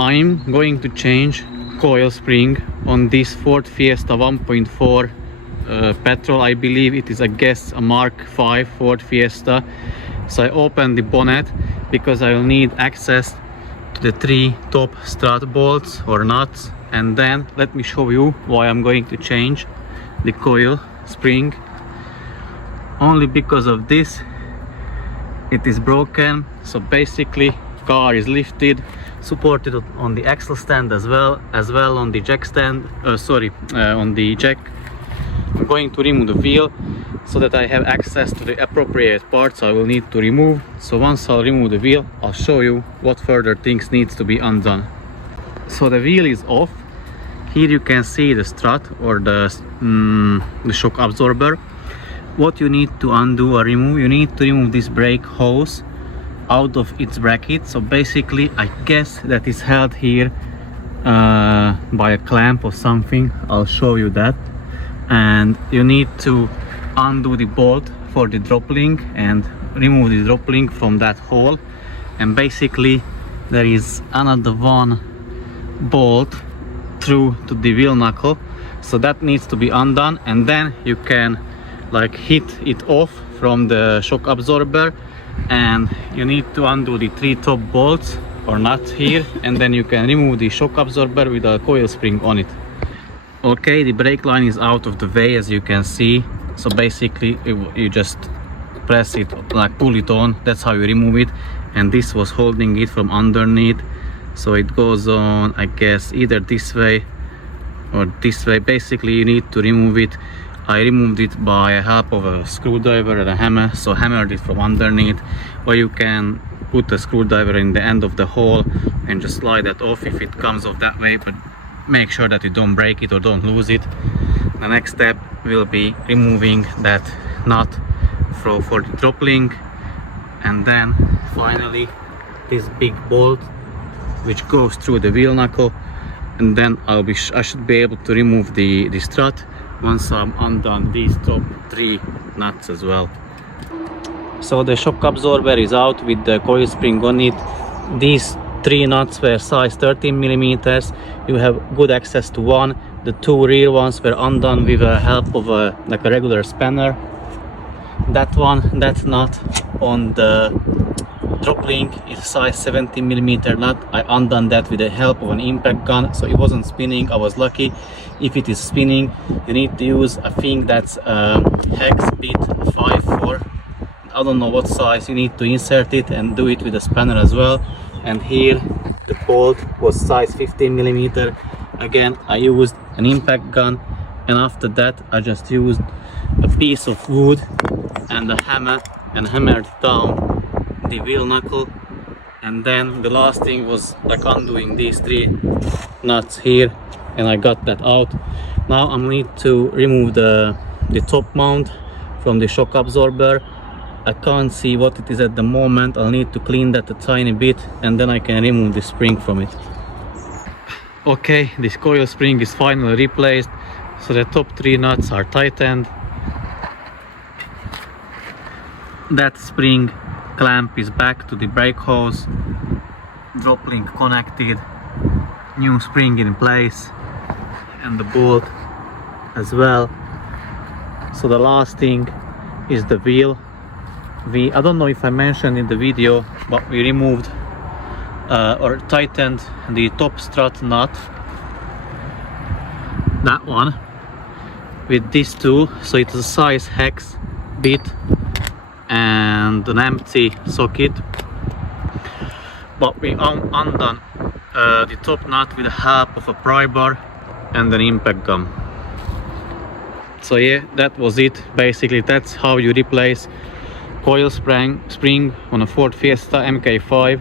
I'm going to change coil spring on this Ford Fiesta 1.4 petrol. I believe it is a Mark 5 Ford Fiesta. So I opened the bonnet because I will need access to the 3 top strut bolts or nuts, and then let me show you why I'm going to change the coil spring. Only because of this, it is broken. So basically car is lifted, supported on the axle stand as well on the jack stand, on the jack. I'm going to remove the wheel so that I have access to the appropriate parts I will need to remove. So once I'll remove the wheel, I'll show you what further things needs to be undone. So the wheel is off. Here you can see the strut or the shock absorber. What you need to undo or remove, you need to remove this brake hose out of its bracket. So basically I guess that is held here by a clamp or something. I'll show you that. And you need to undo the bolt for the drop link and remove the drop link from that hole. And basically there is another one bolt through to the wheel knuckle, so that needs to be undone, and then you can like hit it off from the shock absorber, and you need to undo the 3 top bolts or nuts here, and then you can remove the shock absorber with a coil spring on it. Okay, the brake line is out of the way, as you can see. So basically you just press it, like pull it on, that's how you remove it. And this was holding it from underneath, so it goes on, I guess, either this way or this way. Basically you need to remove it. I removed it by help of a screwdriver and a hammer, so hammered it from underneath, or you can put a screwdriver in the end of the hole and just slide that off if it comes off that way, but make sure that you don't break it or don't lose it. The next step will be removing that nut for the drop link, and then finally this big bolt which goes through the wheel knuckle, and then I should be able to remove the strut once I'm undone these top 3 nuts as well. So the shock absorber is out with the coil spring on it. These 3 nuts were size 13 millimeters. You have good access to one. The 2 rear ones were undone with the help of a regular spanner. That nut on the drop link is size 17 millimeter nut. I undone that with the help of an impact gun, so it wasn't spinning. I was lucky. If it is spinning, you need to use a thing that's hex bit 5/4. I don't know what size. You need to insert it and do it with a spanner as well. And here the bolt was size 15 millimeter. Again, I used an impact gun, and after that I just used a piece of wood and a hammer and hammered down the wheel knuckle. And then the last thing was like undoing these 3 nuts here, and I got that out. Now I need to remove the top mount from the shock absorber. I can't see what it is at the moment. I'll need to clean that a tiny bit, and then I can remove the spring from it. Okay, this coil spring is finally replaced, so the top 3 nuts are tightened. That spring clamp is back to the brake hose, drop link connected, new spring in place, and the bolt as well. So the last thing is the wheel. I don't know if I mentioned in the video, but we removed or tightened the top strut nut, that one, with this tool. So it's a size hex bit and an empty socket, but we undone the top nut with the help of a pry bar and an impact gun. So yeah, that was it. Basically that's how you replace coil spring on a Ford Fiesta MK5.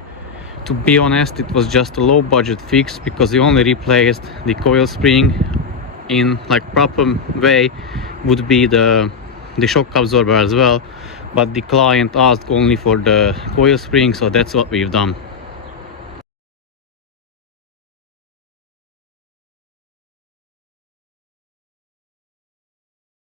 To be honest, it was just a low budget fix because we only replaced the coil spring. In like proper way would be the shock absorber as well, but the client asked only for the coil spring, so that's what we've done.